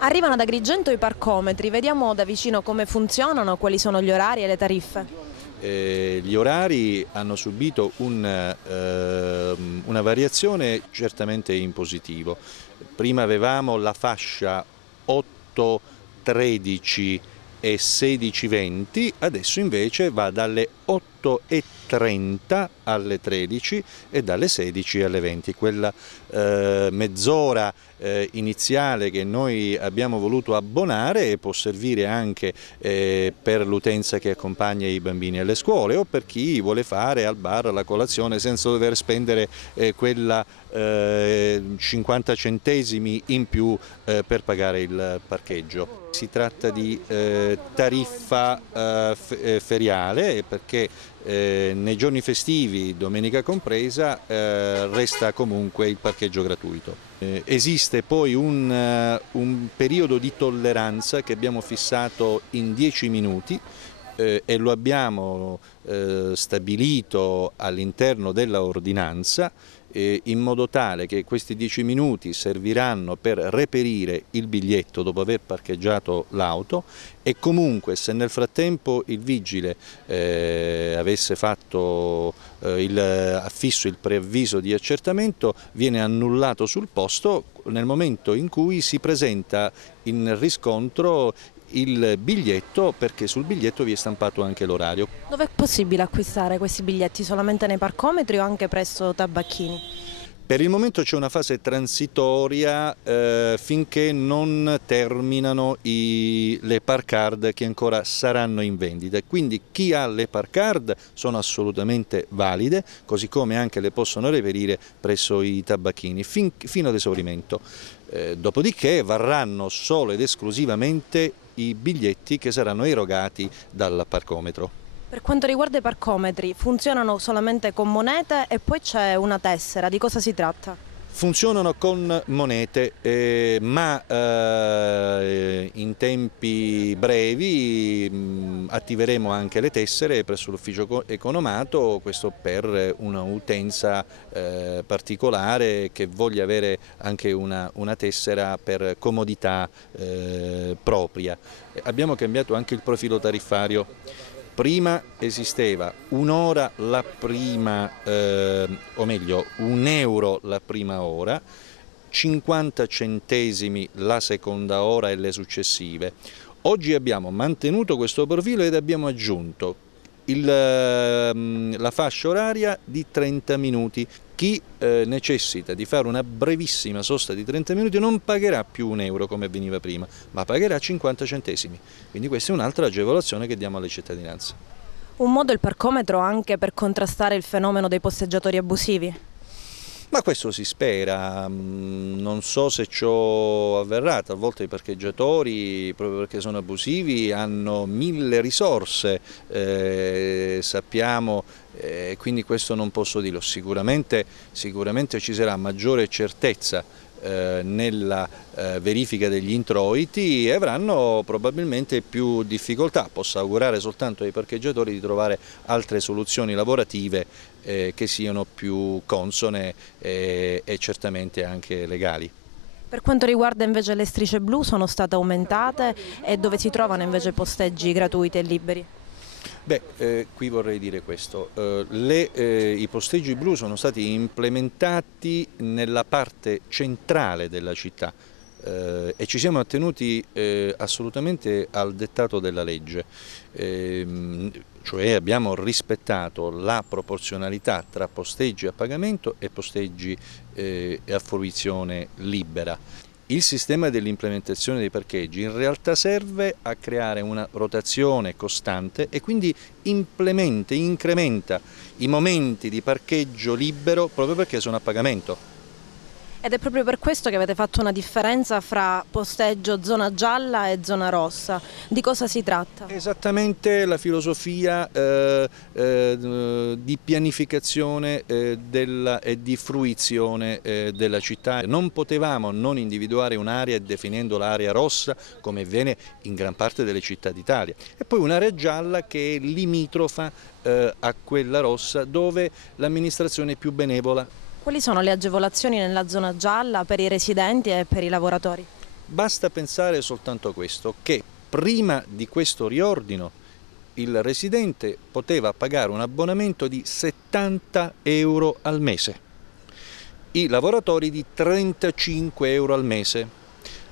Arrivano ad Agrigento i parcometri, vediamo da vicino come funzionano, quali sono gli orari e le tariffe. Gli orari hanno subito una variazione certamente in positivo. Prima avevamo la fascia 8-13 e 16-20, adesso invece va dalle 8:30 alle 13 e dalle 16 alle 20. Quella mezz'ora iniziale che noi abbiamo voluto abbonare può servire anche per l'utenza che accompagna i bambini alle scuole o per chi vuole fare al bar la colazione senza dover spendere quella 50 centesimi in più per pagare il parcheggio. Si tratta di tariffa feriale perché nei giorni festivi, domenica compresa, resta comunque il parcheggio gratuito. Esiste poi un periodo di tolleranza che abbiamo fissato in 10 minuti e lo abbiamo stabilito all'interno della ordinanza in modo tale che questi 10 minuti serviranno per reperire il biglietto dopo aver parcheggiato l'auto e comunque se nel frattempo il vigile avesse fatto affisso il preavviso di accertamento viene annullato sul posto nel momento in cui si presenta in riscontro il biglietto perché sul biglietto vi è stampato anche l'orario. Dove è possibile acquistare questi biglietti? Solamente nei parcometri o anche presso tabacchini? Per il momento c'è una fase transitoria finché non terminano le par card che ancora saranno in vendita, quindi chi ha le par card sono assolutamente valide, così come anche le possono reperire presso i tabacchini fino ad esaurimento. Dopodiché varranno solo ed esclusivamente i biglietti che saranno erogati dal parcometro. Per quanto riguarda i parcometri, funzionano solamente con monete e poi c'è una tessera, di cosa si tratta? Funzionano con monete, ma in tempi brevi attiveremo anche le tessere presso l'ufficio economato, questo per una utenza particolare che voglia avere anche una tessera per comodità propria. Abbiamo cambiato anche il profilo tariffario. Prima esisteva un'ora la prima, o meglio €1 la prima ora, 50 centesimi la seconda ora e le successive. Oggi abbiamo mantenuto questo profilo ed abbiamo aggiunto la fascia oraria di 30 minuti. Chi necessita di fare una brevissima sosta di 30 minuti non pagherà più €1 come avveniva prima, ma pagherà 50 centesimi. Quindi questa è un'altra agevolazione che diamo alle cittadinanze. Un modo il parcometro anche per contrastare il fenomeno dei posteggiatori abusivi? Ma questo si spera, non so se ciò avverrà, talvolta i parcheggiatori, proprio perché sono abusivi, hanno 1000 risorse, sappiamo, quindi questo non posso dirlo. Sicuramente ci sarà maggiore certezza nella verifica degli introiti e avranno probabilmente più difficoltà. Posso augurare soltanto ai parcheggiatori di trovare altre soluzioni lavorative che siano più consone e certamente anche legali. Per quanto riguarda invece le strisce blu sono state aumentate e dove si trovano invece posteggi gratuiti e liberi? Qui vorrei dire questo, i posteggi blu sono stati implementati nella parte centrale della città e ci siamo attenuti assolutamente al dettato della legge, cioè abbiamo rispettato la proporzionalità tra posteggi a pagamento e posteggi a fruizione libera. Il sistema dell'implementazione dei parcheggi in realtà serve a creare una rotazione costante e quindi incrementa i momenti di parcheggio libero proprio perché sono a pagamento. Ed è proprio per questo che avete fatto una differenza fra posteggio zona gialla e zona rossa. Di cosa si tratta? Esattamente la filosofia di pianificazione e di fruizione della città. Non potevamo non individuare un'area definendo l'area rossa come avviene in gran parte delle città d'Italia e poi un'area gialla che è limitrofa a quella rossa dove l'amministrazione è più benevola. Quali sono le agevolazioni nella zona gialla per i residenti e per i lavoratori? Basta pensare soltanto a questo, che prima di questo riordino il residente poteva pagare un abbonamento di 70 euro al mese, i lavoratori di 35 euro al mese.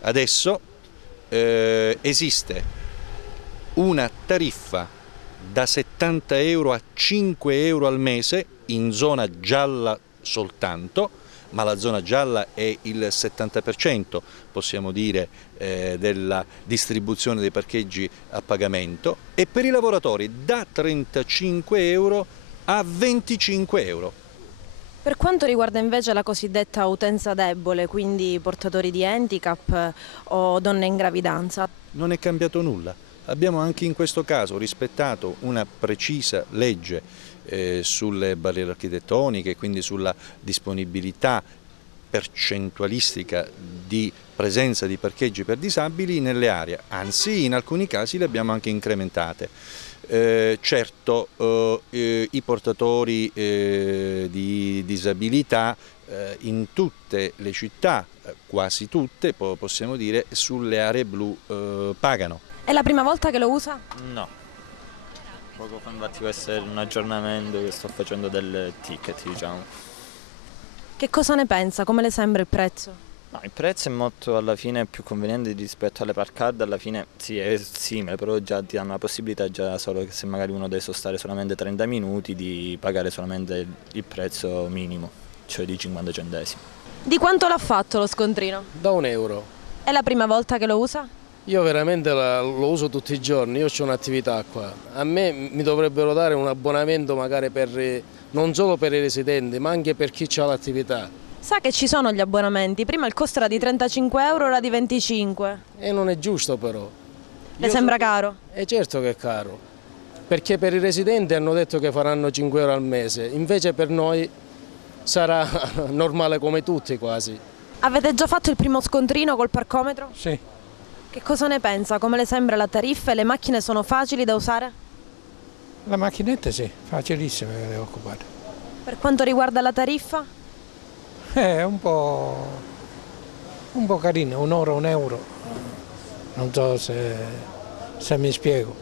Adesso esiste una tariffa da 70 euro a 5 euro al mese in zona gialla soltanto, ma la zona gialla è il 70%, possiamo dire, della distribuzione dei parcheggi a pagamento, e per i lavoratori da 35 euro a 25 euro. Per quanto riguarda invece la cosiddetta utenza debole, quindi portatori di handicap o donne in gravidanza, Non è cambiato nulla. Abbiamo anche in questo caso rispettato una precisa legge sulle barriere architettoniche, quindi sulla disponibilità percentualistica di presenza di parcheggi per disabili nelle aree, anzi in alcuni casi le abbiamo anche incrementate. Certo, i portatori di disabilità in tutte le città, quasi tutte, possiamo dire, sulle aree blu pagano. è la prima volta che lo usa? No. Poco fa infatti questo è un aggiornamento che sto facendo del ticket, diciamo. Che cosa ne pensa? Come le sembra il prezzo? No, il prezzo è molto alla fine più conveniente rispetto alle park card, alla fine sì è simile, però già ti danno la possibilità, già solo che se magari uno deve sostare solamente 30 minuti, di pagare solamente il prezzo minimo, cioè di 50 centesimi. Di quanto l'ha fatto lo scontrino? Da €1. È la prima volta che lo usa? Io veramente lo uso tutti i giorni, io ho un'attività qua. A me mi dovrebbero dare un abbonamento magari non solo per i residenti, ma anche per chi ha l'attività. Sa che ci sono gli abbonamenti, prima il costo era di 35 euro, ora di 25. E non è giusto però. Le sembra caro? È certo che è caro, perché per i residenti hanno detto che faranno 5 euro al mese, invece per noi sarà normale come tutti quasi. Avete già fatto il primo scontrino col parcometro? Sì, Che cosa ne pensa? Come le sembra la tariffa e le macchine sono facili da usare? la macchinetta sì, facilissima da occupare. Per quanto riguarda la tariffa? È un po' carina, un'ora, €1. Non so se mi spiego,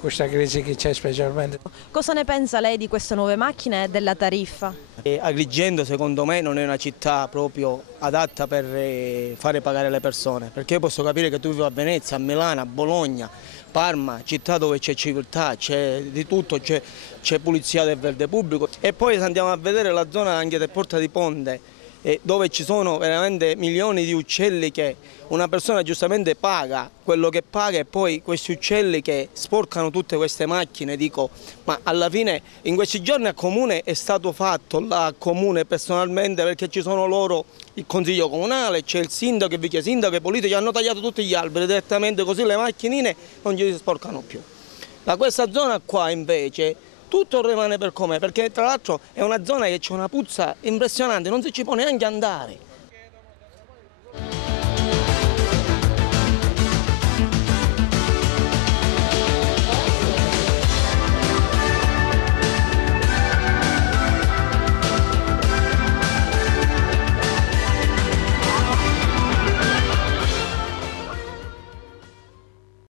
questa crisi che c'è specialmente. Cosa ne pensa lei di queste nuove macchine e della tariffa? Agrigento secondo me non è una città proprio adatta per fare pagare le persone, perché io posso capire che tu vivi a Venezia, a Milano, a Bologna, Parma, città dove c'è civiltà, c'è di tutto, c'è pulizia del verde pubblico, e poi se andiamo a vedere la zona anche del Porta di Ponte, dove ci sono veramente milioni di uccelli che una persona giustamente paga quello che paga, e poi questi uccelli che sporcano tutte queste macchine, dico, ma alla fine in questi giorni a Comune è stato fatto, là a Comune personalmente, perché ci sono loro, il consiglio comunale, c'è il sindaco, il vice sindaco, i politici hanno tagliato tutti gli alberi direttamente, così le macchinine non ci si sporcano più. Da questa zona qua invece tutto rimane per com'è, perché tra l'altro è una zona che c'è una puzza impressionante, non si ci può neanche andare.